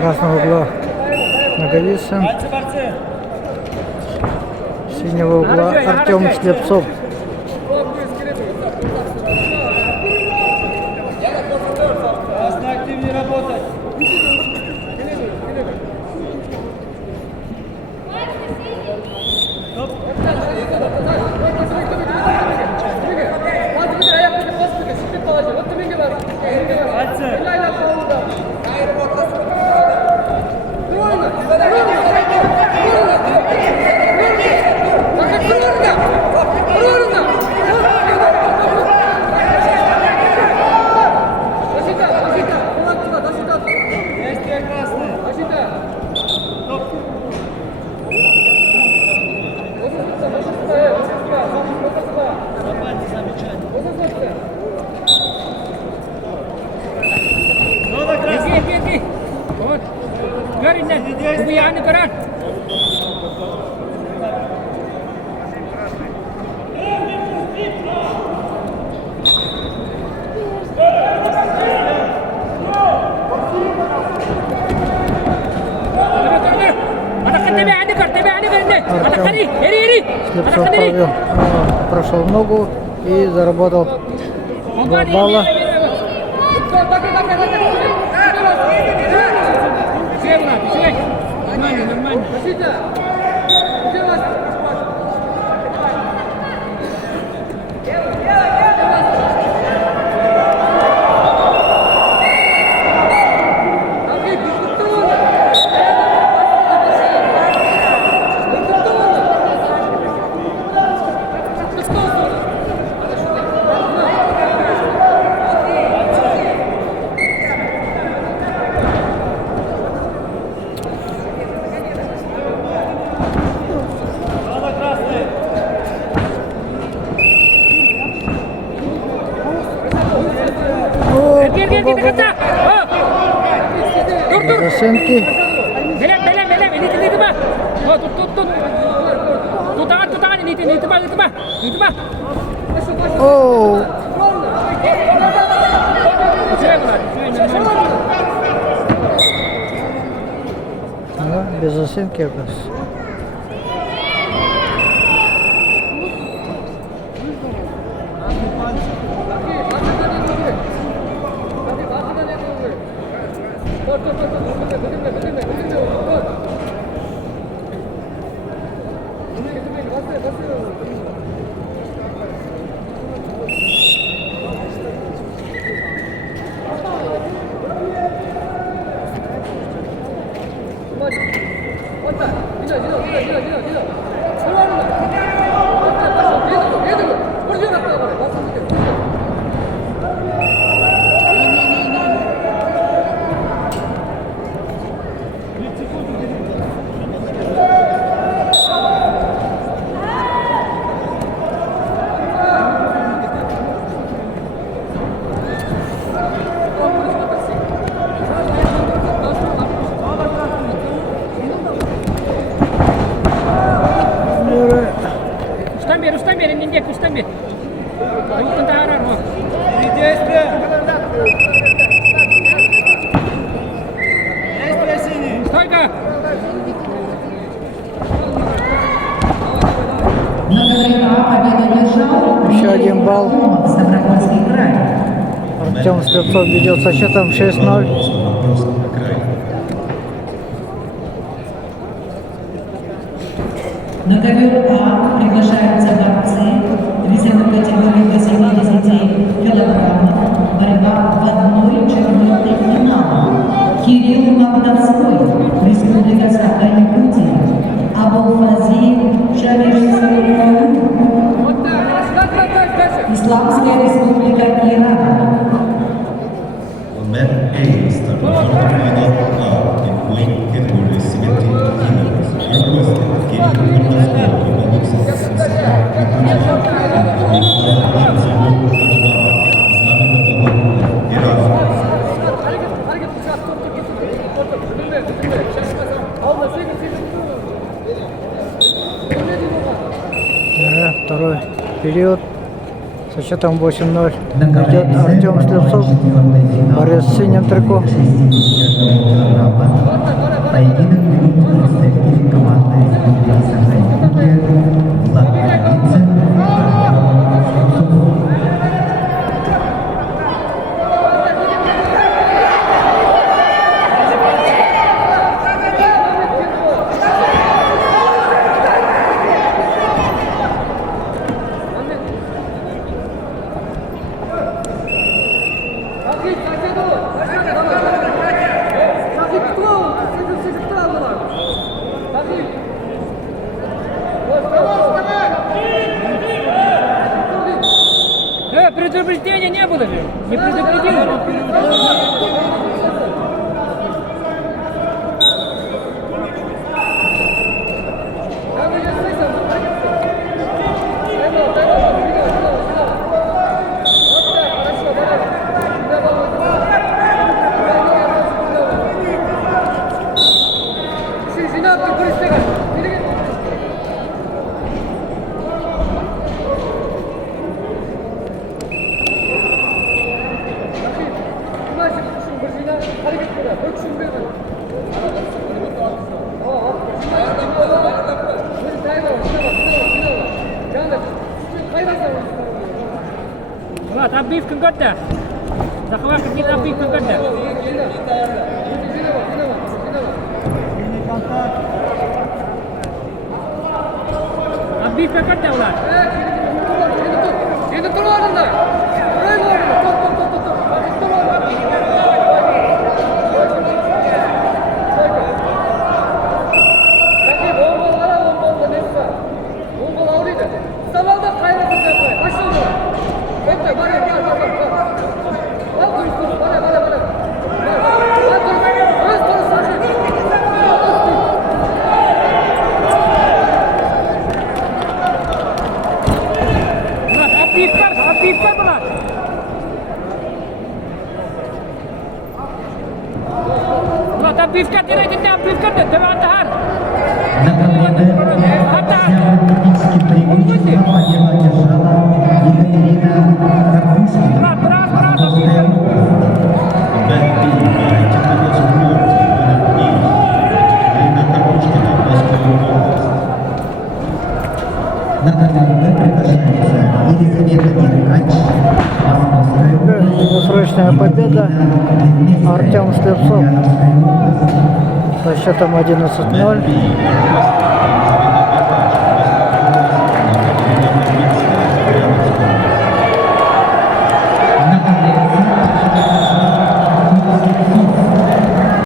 красного угла Наговицын, синего угла Артем Слепцов. Активнее работать. Слепцов провел, прошел ногу и заработал 2 балла. Засенки. Оу. Да, без засенки, оказывается. Еще 1 балл. Артем Слепцов ведет со счетом 6-0. На ковер А приглашаются борцы весовой категории до 70 килограммов. Борьба в 1/4 финала. Кирилл Молдавской, Республика Саха-Якутия. Абулфазиев, Шамиш-Сауров, Исламская Республика Иран. Men A start from final A in weight category 70 kilos. Requested Kirill Moldavskoy, Republic Второй период. Со счетом 8-0 идет Артем Слепцов. Борец в синем трико. Поединок ведут представители команды Дмитрий Сахаренко, Влад Кривицын, Предупреждения не было же. Не предупредили. Влад, отбивка года. Захват нет отбивка года. Отбивка года, Влад. Отбивка, Влад. Влад, отбивка, отбивка, давай отдыхай. на победу техническим преимуществом победу одержала Екатерина Карпушкина. Влад, брат, отбивка. That being by Technology World, Екатерина Карпушкина, Московская область. На победу приглашается Елизавета Деркач, Московская область. Долгосрочная победа. Артем Слепцов. Со счетом 11-0.